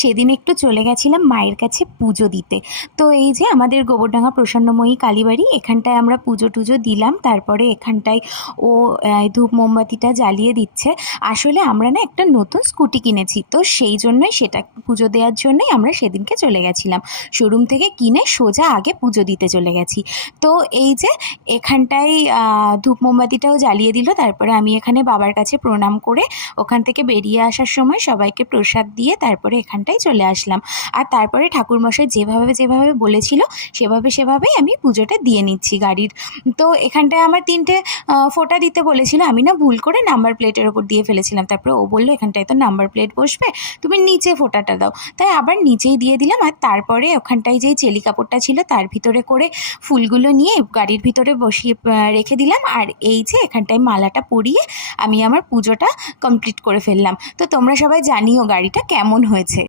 সেদিন একটু চলে গেছিলাম মায়ের কাছে পুজো দিতে। তো এই যে আমাদের গোবরডাঙ্গা প্রসন্নময়ী কালীবাড়ি, এখানটায় আমরা পুজো টুজো দিলাম। তারপরে এখানটায় ও ধূপ মোমবাতিটা জ্বালিয়ে দিচ্ছে। আসলে আমরা না একটা নতুন স্কুটি কিনেছি, তো সেই জন্যই সেটা পুজো দেওয়ার জন্যই আমরা সেদিনকে চলে গেছিলাম। শোরুম থেকে কিনে সোজা আগে পুজো দিতে চলে গেছি। তো এই যে এখানটায় ধূপ মোমবাতিটাও জ্বালিয়ে দিল। তারপরে আমি এখানে বাবার কাছে প্রণাম করে ওখান থেকে বেরিয়ে আসার সময় সবাইকে প্রসাদ দিয়ে তারপরে এখানটায় চলে আসলাম। আর তারপরে ঠাকুরমশাই যেভাবে যেভাবে বলেছিল সেভাবেই আমি পুজোটা দিয়ে নিচ্ছি গাড়ির। তো এখানটায় আমার 3টে ফোঁটা দিতে বলেছিল, আমি না ভুল করে নাম্বার প্লেটের ওপর দিয়ে ফেলেছিলাম। তারপরে ও বললো এখানটায় তো নাম্বার প্লেট বসবে, তুমি নিচে ফোঁটাটা দাও। তাই আবার নিচেই দিয়ে দিলাম। আর তারপরে ওখানটায় যেই চেলি কাপড়টা ছিল তার ভিতরে করে ফুলগুলো নিয়ে গাড়ির ভিতরে বসিয়ে রেখে দিলাম। আর এই যে এখানটায় মালাটা পরিয়ে আমি আমার পুজোটা কমপ্লিট করে ফেললাম। তো তোমরা সবাই জানিও গাড়িটা কেমন হয়েছে।